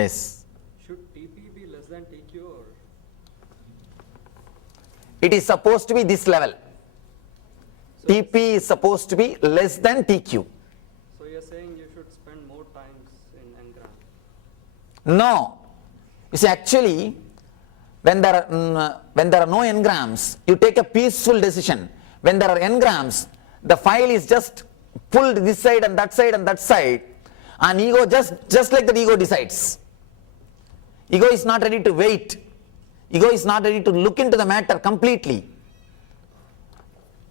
Yes. Should TP be less than TQ or? It is supposed to be this level. So TP is supposed to be less than TQ. So you're saying you should spend more times in engram? No. You see, actually, when there are no engrams, you take a peaceful decision. When there are engrams, the file is just pulled this side and that side and that side, and ego just like that ego decides. Ego is not ready to wait. Ego is not ready to look into the matter completely.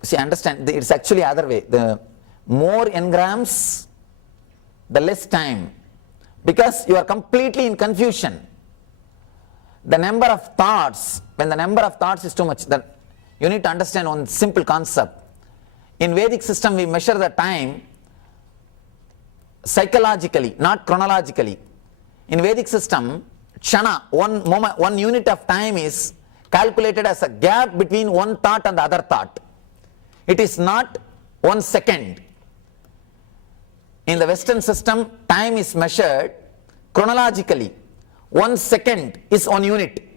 See, understand, it's actually other way. The more engrams, the less time, because you are completely in confusion. The number of thoughts, when the number of thoughts is too much, that you need to understand one simple concept. In Vedic system, we measure the time psychologically, not chronologically. In Vedic system, Kshana, one unit of time is calculated as a gap between one thought and the other thought. It is not 1 second. In the Western system, time is measured chronologically. 1 second is 1 unit.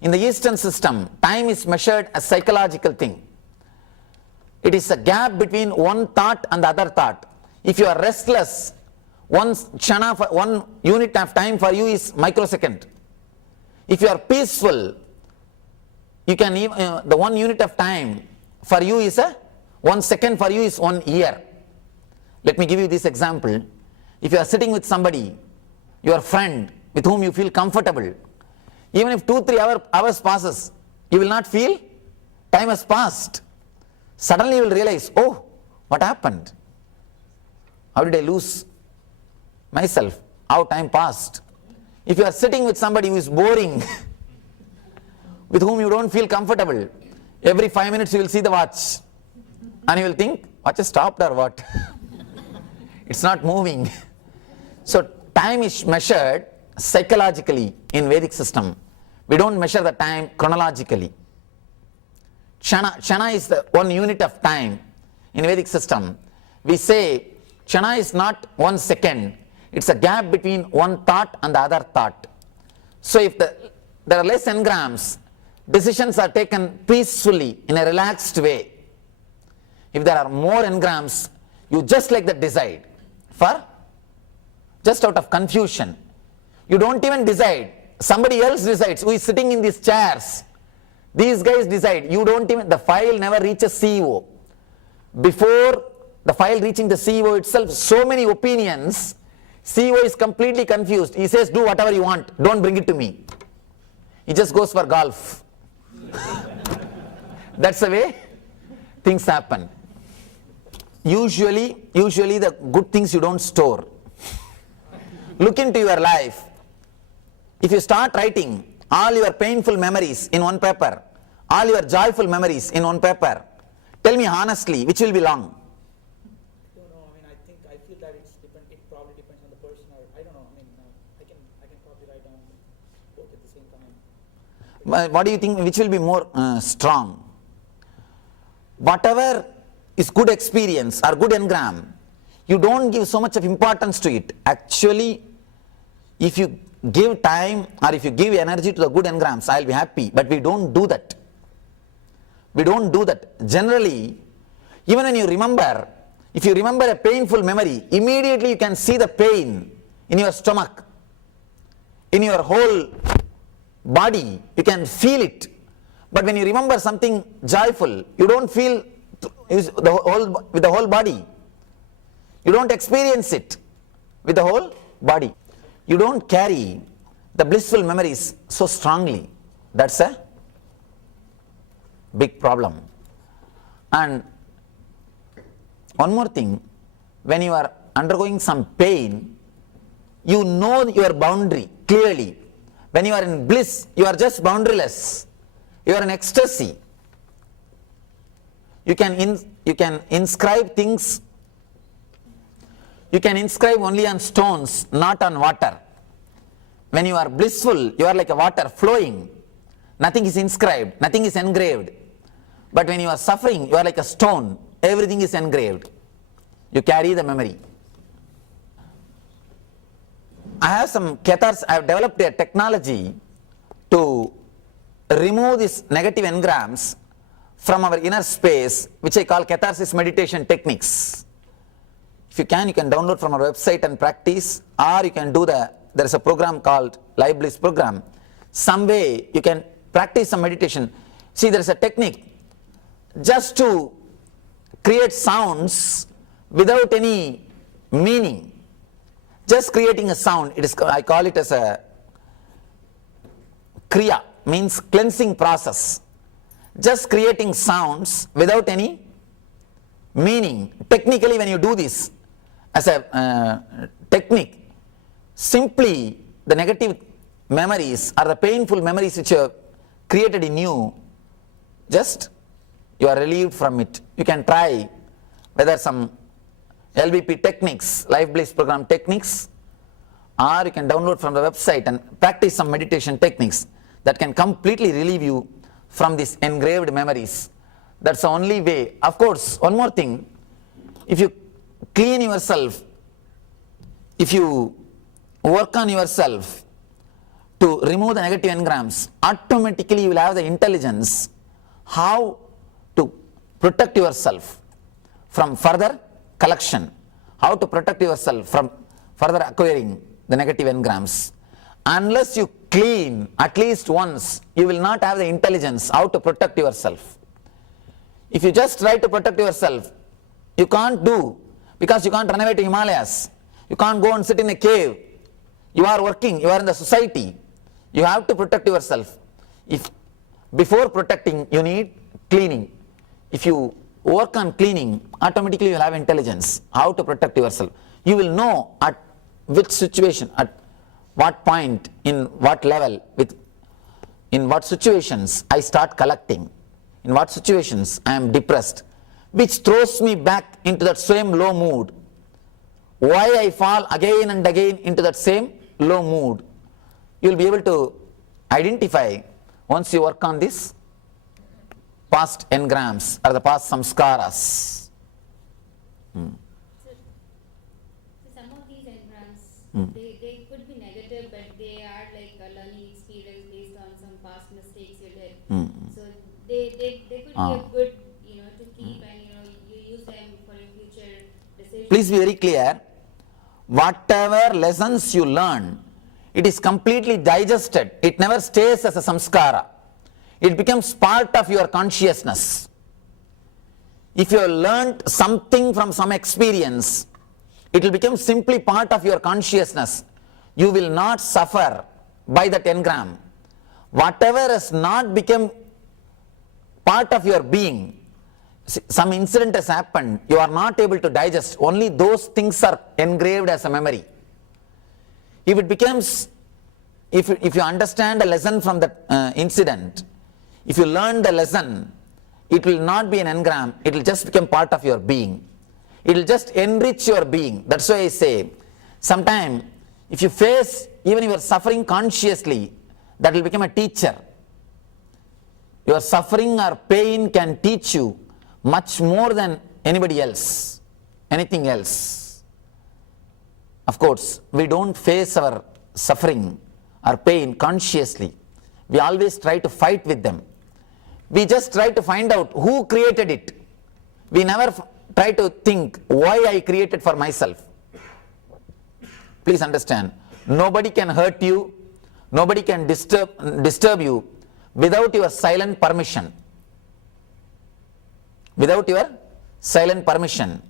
In the Eastern system, time is measured as psychological thing. It is a gap between one thought and the other thought. If you are restless, one unit of time for you is microsecond. If you are peaceful, you can even, the 1 unit of time for you is 1 second for you is 1 year. Let me give you this example. If you are sitting with somebody, your friend with whom you feel comfortable, even if 2-3 hours passes, you will not feel time has passed. Suddenly you will realize, oh, what happened? How did I lose myself? How time passed? If you are sitting with somebody who is boring, with whom you don't feel comfortable, every 5 minutes you will see the watch and you will think, watch has stopped or what? It's not moving. So time is measured psychologically in Vedic system. We don't measure the time chronologically. Kshana is the 1 unit of time in Vedic system. We say Kshana is not 1 second. It's a gap between one thought and the other thought. So if there are less engrams, decisions are taken peacefully in a relaxed way. If there are more engrams, you just like that decide just out of confusion. You don't even decide. Somebody else decides who is sitting in these chairs. These guys decide. You don't even, the file never reaches CEO. Before the file reaching the CEO itself, so many opinions, CEO is completely confused. He says, do whatever you want, don't bring it to me. He just goes for golf. That's the way things happen. Usually the good things you don't store. Look into your life. If you start writing all your painful memories in one paper, all your joyful memories in one paper, tell me honestly, which will be long? I don't know. I feel that it probably depends on the person, or I don't know. I can probably write down both at the same time. What do you think, which will be more strong? Whatever is good experience or good engram, you don't give so much of importance to it. Actually, if you give time or if you give energy to the good engrams, I'll be happy. But we don't do that. We don't do that. Generally, even when you remember, if you remember a painful memory, immediately you can see the pain in your stomach, in your whole body, you can feel it. But when you remember something joyful, you don't feel with the whole body. You don't experience it with the whole body. You don't carry the blissful memories so strongly. That's a big problem. And one more thing, when you are undergoing some pain, you know your boundary clearly. When you are in bliss, you are just boundaryless. You are in ecstasy. You can inscribe things. You can inscribe only on stones, not on water. When you are blissful, you are like a water flowing. Nothing is inscribed, nothing is engraved. But when you are suffering, you are like a stone. Everything is engraved. You carry the memory. I have some kathars. I have developed a technology to remove these negative engrams from our inner space, which I call catharsis meditation techniques. If you can download from our website and practice, or you can do there is a program called Live Bliss program. Some way you can practice some meditation. See, there is a technique just to create sounds without any meaning. Just creating a sound, I call it as a kriya, means cleansing process. Just creating sounds without any meaning. Technically, when you do this as a technique, simply the negative memories or the painful memories which you have created in you, just you are relieved from it. You can try whether some LBP techniques, Life Bliss program techniques, or you can download from the website and practice some meditation techniques that can completely relieve you from these engraved memories. That's the only way. Of course, one more thing, if you clean yourself, if you work on yourself to remove the negative engrams, automatically you will have the intelligence how to protect yourself from further collection, how to protect yourself from further acquiring the negative engrams. Unless you clean at least once, you will not have the intelligence how to protect yourself. If you just try to protect yourself, you can't do, because you can't run away to Himalayas. You can't go and sit in a cave. You are working, you are in the society. You have to protect yourself. If before protecting, you need cleaning. If you work on cleaning, automatically you will have intelligence how to protect yourself. You will know at which situation, at what point, in what level, in what situations I start collecting, in what situations I am depressed, which throws me back into that same low mood. Why I fall again and again into that same low mood. You will be able to identify once you work on this past engrams or the past samskaras. So some of these engrams, they could be negative, but they are like a learning experience based on some past mistakes you did. So they could be a good, to keep and you use them for your future decisions. Please be very clear. Whatever lessons you learn, it is completely digested. It never stays as a samskara. It becomes part of your consciousness. If you have learned something from some experience, it will become simply part of your consciousness. You will not suffer by that engram. Whatever has not become part of your being, some incident has happened, you are not able to digest, only those things are engraved as a memory. If it becomes, if you understand a lesson from that incident, if you learn the lesson, it will not be an engram, it will just become part of your being. It will just enrich your being. That's why I say, sometimes if you face even your suffering consciously, that will become a teacher. Your suffering or pain can teach you much more than anybody else, anything else. Of course, we don't face our suffering or pain consciously. We always try to fight with them. We just try to find out who created it. We never try to think why I created for myself. Please understand, nobody can hurt you, nobody can disturb you without your silent permission. Without your silent permission.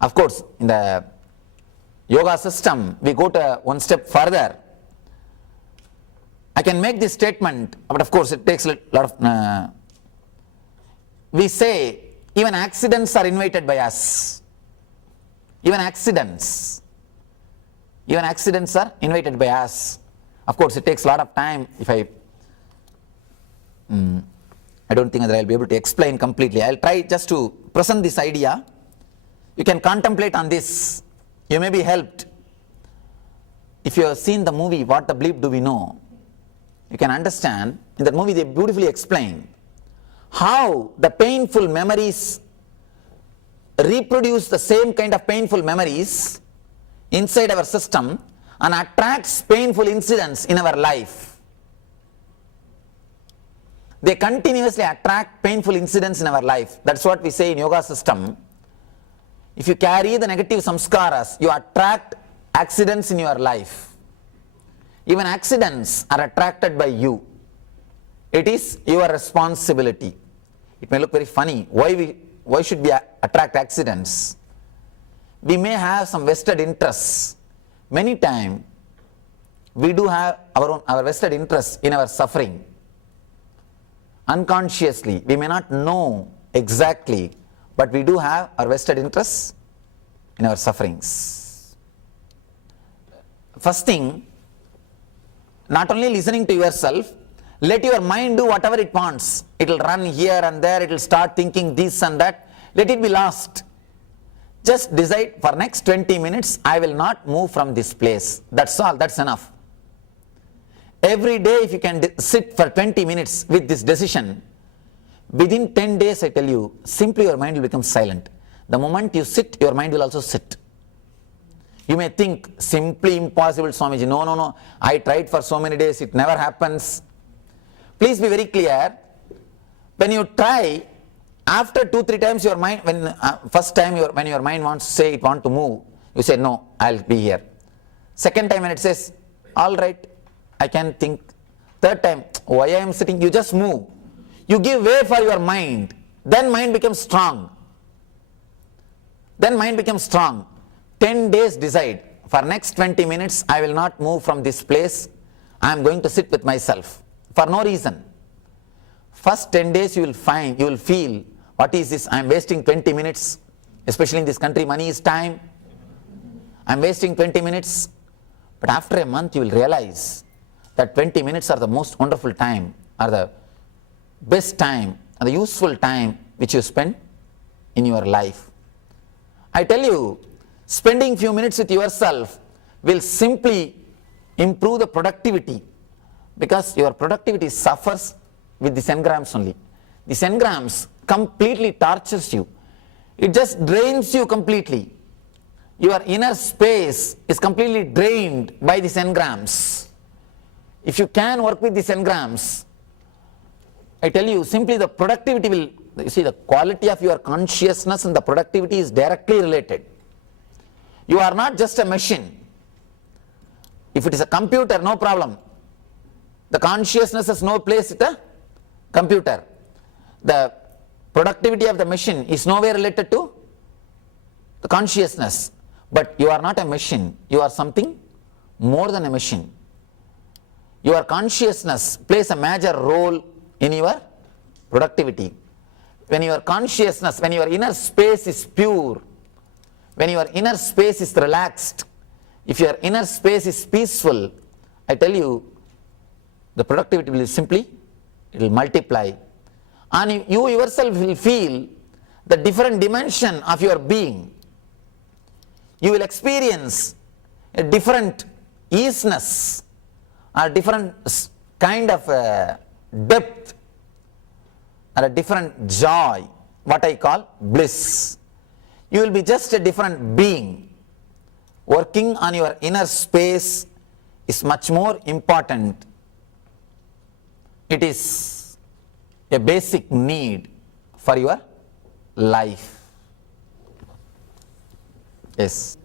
Of course, in the yoga system, we go to one step further. I can make this statement, but of course it takes a lot of, we say even accidents are invited by us. Even accidents are invited by us. Of course it takes a lot of time. If I don't think that I will be able to explain completely. I will try just to present this idea. You can contemplate on this. You may be helped. If you have seen the movie, What the Bleep Do We Know? You can understand, in that movie they beautifully explain how the painful memories reproduce the same kind of painful memories inside our system, and attracts painful incidents in our life. They continuously attract painful incidents in our life. That's what we say in yoga system. If you carry the negative samskaras, you attract accidents in your life. Even accidents are attracted by you. It is your responsibility. It may look very funny. Why should we attract accidents? We may have some vested interests. Many times, we do have our vested interests in our suffering. Unconsciously, we may not know exactly, but we do have our vested interests in our sufferings. First thing, not only listening to yourself, let your mind do whatever it wants. It will run here and there, it will start thinking this and that. Let it be lost. Just decide for next 20 minutes, I will not move from this place. That's all, that's enough. Every day if you can sit for 20 minutes with this decision, within 10 days I tell you, simply your mind will become silent. The moment you sit, your mind will also sit. You may think, simply impossible, Swamiji. No. I tried for so many days, it never happens. Please be very clear. When you try, after 2-3 times your mind, first time when your mind wants to say it want to move, you say, no, I'll be here. Second time when it says, all right, I can think. Third time, why I am sitting, you just move. You give way for your mind. Then mind becomes strong. 10 days decide. For next 20 minutes, I will not move from this place. I am going to sit with myself. For no reason. First 10 days you will feel, what is this? I am wasting 20 minutes. Especially in this country, money is time. I am wasting 20 minutes. But after a month, you will realize that 20 minutes are the most wonderful time, are the best time, are the useful time which you spend in your life. I tell you, spending few minutes with yourself will simply improve the productivity, because your productivity suffers with these engrams only. These engrams completely tortures you. It just drains you completely. Your inner space is completely drained by these engrams. If you can work with these engrams, I tell you, simply the productivity will, you see, the quality of your consciousness and the productivity is directly related. You are not just a machine. If it is a computer, no problem. The consciousness has no place with a computer. The productivity of the machine is nowhere related to the consciousness. But you are not a machine. You are something more than a machine. Your consciousness plays a major role in your productivity. When your consciousness, when your inner space is pure, when your inner space is relaxed, if your inner space is peaceful, I tell you, the productivity will simply, it will multiply. And you yourself will feel the different dimension of your being. You will experience a different easiness or different kind of depth or a different joy, what I call bliss. You will be just a different being. Working on your inner space is much more important. It is a basic need for your life. Yes.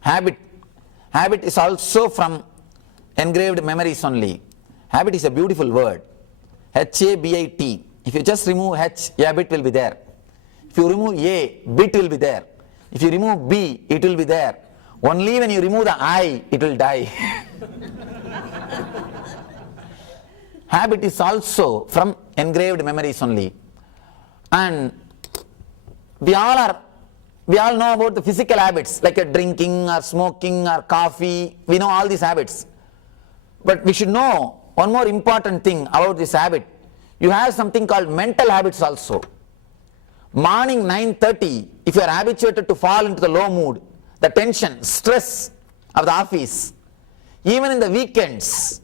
Habit is also from engraved memories only. Habit is a beautiful word. H-A-B-I-T. If you just remove H, a bit will be there. If you remove A, bit will be there. If you remove B, it will be there. Only when you remove the I, it will die. Habit is also from engraved memories only. And we all know about the physical habits like drinking or smoking or coffee. We know all these habits. But we should know one more important thing about this habit. You have something called mental habits also. Morning 9:30, if you are habituated to fall into the low mood, the tension, stress of the office, even in the weekends,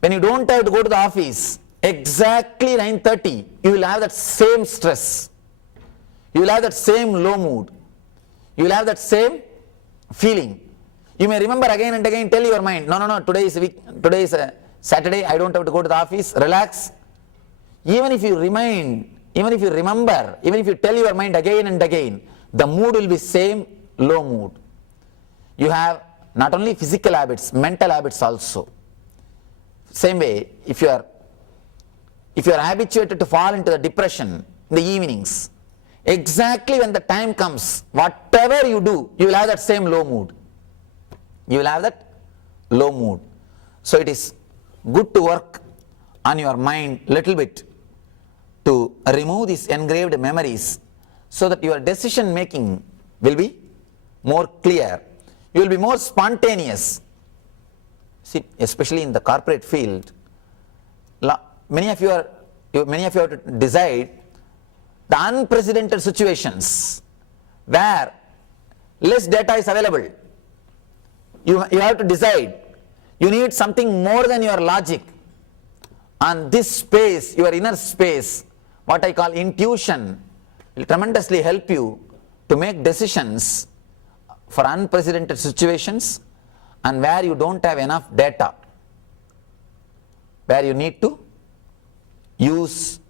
when you don't have to go to the office, exactly 9:30, you will have that same stress. You will have that same low mood. You will have that same feeling. You may remember again and again, tell your mind, no, today is Saturday, I don't have to go to the office, relax. Even if you remind, even if you remember, even if you tell your mind again and again, the mood will be same, low mood. You have not only physical habits, mental habits also. Same way, if you are habituated to fall into the depression in the evenings, exactly when the time comes, whatever you do, you will have that same low mood. You will have that low mood. So it is good to work on your mind little bit to remove these engraved memories so that your decision making will be more clear. You will be more spontaneous. See, especially in the corporate field, many of you have to decide the unprecedented situations where less data is available. You have to decide. You need something more than your logic. And this space, your inner space, what I call intuition, will tremendously help you to make decisions for unprecedented situations and where you don't have enough data, where you need to use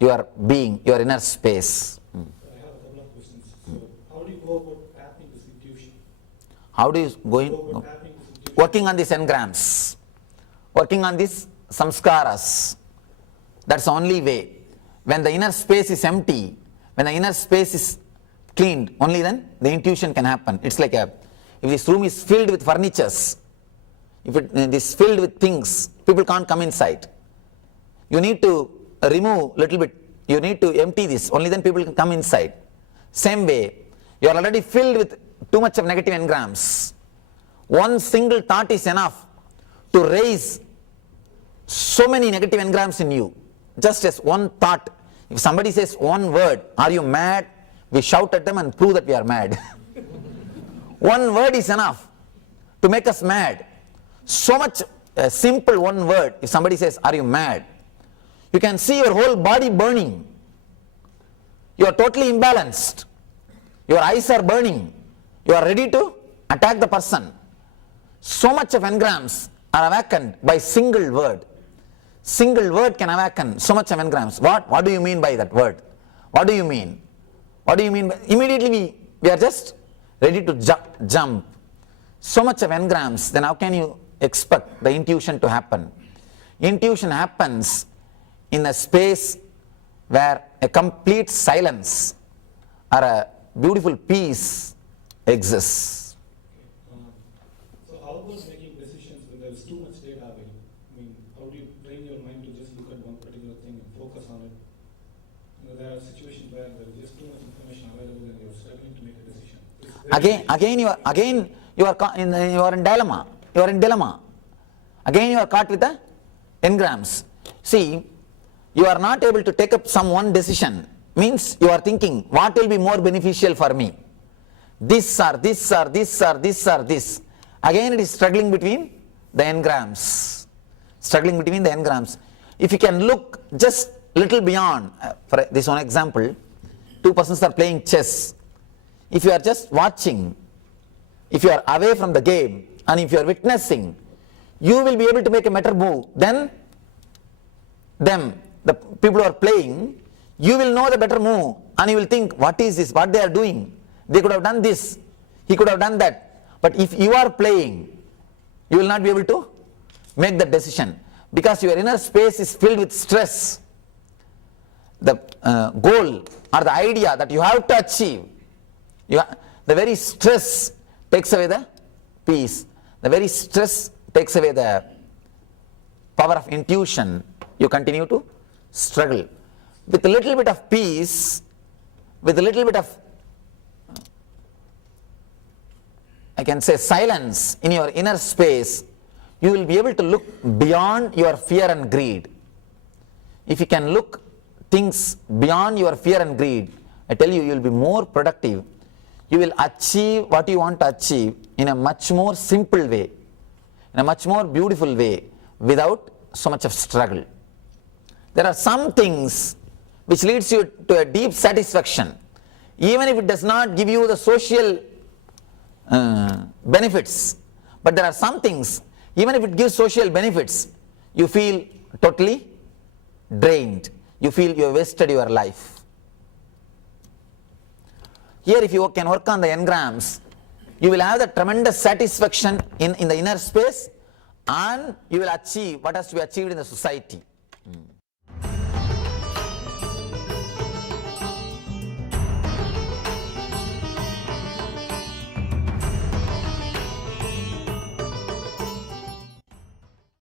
your being, your inner space. I have a couple of questions. So, how do you go about tapping this intuition? How do you go working on these engrams, working on these samskaras? That's the only way. When the inner space is empty, when the inner space is cleaned, only then the intuition can happen. It's like if this room is filled with furnitures, if it is filled with things, people can't come inside. You need to remove little bit, you need to empty this, only then people can come inside. Same way, you are already filled with too much of negative engrams. One single thought is enough to raise so many negative engrams in you. Just as one thought, if somebody says one word, are you mad? We shout at them and prove that we are mad. One word is enough to make us mad. So much simple one word, if somebody says, are you mad? You can see your whole body burning. You are totally imbalanced. Your eyes are burning. You are ready to attack the person. So much of engrams are awakened by single word. Single word can awaken so much of engrams. What do you mean by that word? What do you mean? What do you mean by, immediately we are just ready to jump. So much of engrams, then how can you expect the intuition to happen? Intuition happens in a space where a complete silence or a beautiful peace exists. So how about making decisions when there is too much data available? I mean, how do you train your mind to just look at one particular thing and focus on it? There are situations where there is just too much information available and you are struggling to make a decision. You are in dilemma. You are in dilemma. Again you are caught with the engrams. See, you are not able to take up some one decision. Means you are thinking, what will be more beneficial for me? This or this or this or this or this. Again it is struggling between the engrams. Struggling between the engrams. If you can look just little beyond, for this one example, two persons are playing chess. If you are just watching, if you are away from the game, and if you are witnessing, you will be able to make a better move than them, the people who are playing. You will know the better move, and you will think, what is this, what they are doing? They could have done this, he could have done that. But if you are playing, you will not be able to make that decision, because your inner space is filled with stress. The goal or the idea that you have to achieve, the very stress takes away the peace. The very stress takes away the power of intuition. You continue to struggle. With a little bit of peace, with a little bit of, I can say, silence in your inner space, you will be able to look beyond your fear and greed. If you can look things beyond your fear and greed, I tell you, you will be more productive. You will achieve what you want to achieve in a much more simple way, in a much more beautiful way, without so much of struggle. There are some things which leads you to a deep satisfaction, even if it does not give you the social benefits. But there are some things, even if it gives social benefits, you feel totally drained. You feel you have wasted your life. Here if you can work on the engrams, you will have the tremendous satisfaction in the inner space, and you will achieve what has to be achieved in the society.